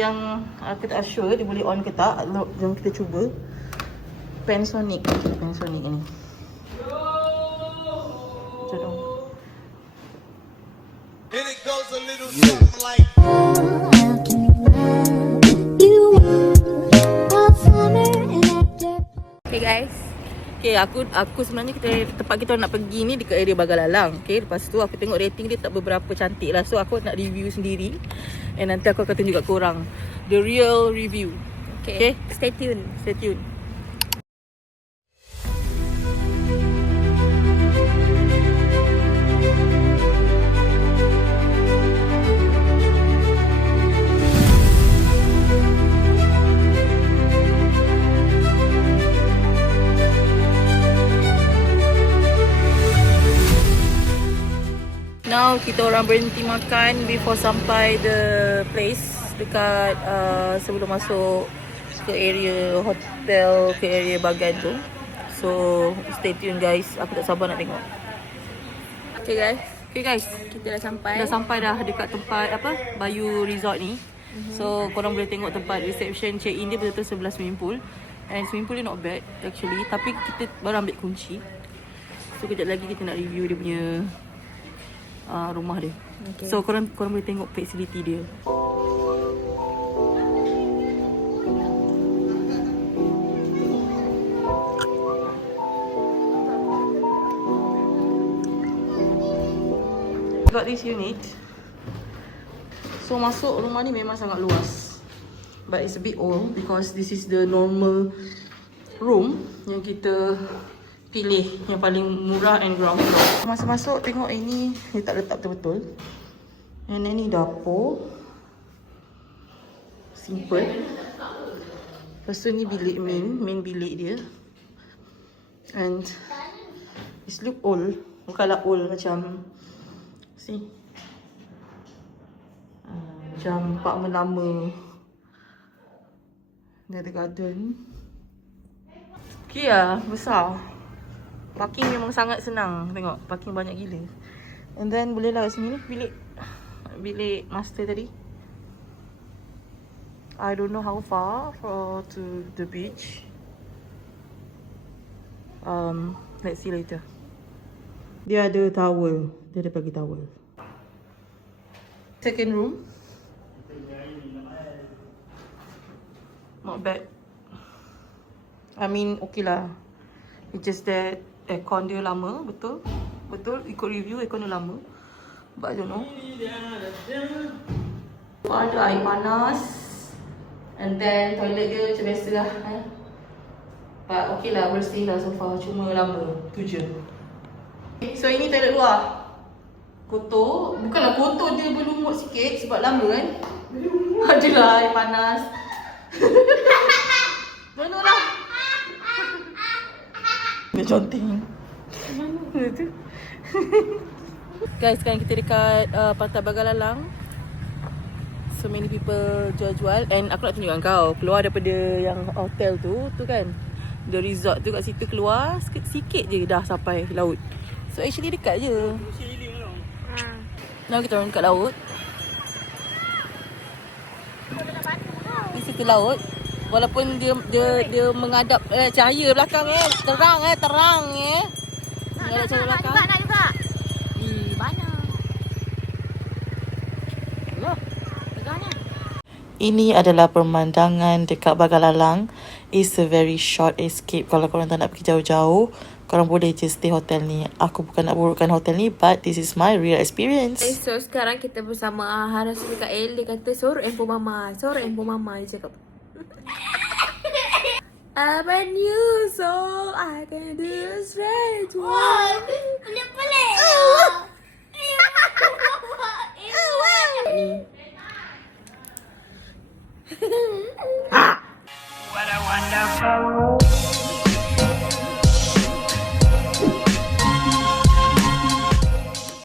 yang aku tak sure dia boleh on ke tak. Jom kita cuba. Panasonic ni. Tolong. And it goes a little something like Okay guys. Okay, aku sebenarnya tempat kita nak pergi ni dekat area Bagalalang. Okay, lepas tu aku tengok rating dia tak beberapa cantik lah. So aku nak review sendiri. And nanti aku akan tunjuk kat korang the real review. Okay, Stay tune. stay tune. Now kita orang berhenti makan before sampai the place dekat sebelum masuk ke area hotel, ke area Bagan tu. So stay tune guys, aku tak sabar nak tengok. Okay guys, Kita dah sampai. dah sampai dah dekat tempat Bayu Resort ni. So korang boleh tengok tempat reception check in dia betul-betul sebelah swimming pool. And swimming pool dia not bad actually, tapi kita baru ambil kunci. So kejap lagi kita nak review dia punya rumah dia. So korang boleh tengok facility dia. Got this unit. So masuk rumah ni memang sangat luas. But it's a bit old because this is the normal room yang kita pilih, yang paling murah and ground floor. Masa masuk tengok ini dia tak letak betul-betul. And then ni dapur. Simple. Lepas tu ni bilik main bilik dia. And it's look old. Bukanlah old macam see. Macam apartment lama. Dia ada garden. Okay lah, besar. Parking memang sangat senang. Tengok, parking banyak gila. And then boleh lah kat sini ni bilik master tadi. I don't know how far to the beach. Let's see later. Dia ada towel. Dia ada bagi towel. Second room. Not bad. I mean, okay lah. It's just that aircon dia lama, betul. Ikut review aircon dia lama. But I don't know. Ada air panas. And then toilet dia macam biasa lah. But okay lah, bersih lah so far. Cuma lama, tu je. So ini toilet luar. Kotor. Bukanlah kotor, dia berlumut sikit sebab lama kan. Adalah air panas. Mana lah. Dia conteng. Mana tu? Guys, sekarang kita dekat Pantai Bagalalang. So many people jual-jual. And aku nak tunjukkan kau, keluar daripada yang hotel tu kan, the resort tu kat situ, keluar sikit je dah sampai laut. So actually dekat je. Now kita orang dekat laut. Di situ laut. Walaupun dia menghadap cahaya belakang terang. Ada cahaya belakang. Nak juga. Banyak. Tegaknya. Ini adalah pemandangan dekat Bagalalang. It's a very short escape. Kalau korang tak nak pergi jauh-jauh, korang boleh je stay hotel ni. Aku bukan nak burukkan hotel ni, but this is my real experience. Okay, so sekarang kita bersama Haras Mikael. Dia kata sorok empo mama. Dia cakap. I'm a new soul, I can do a straight one. Pelik-pelik what a wonderful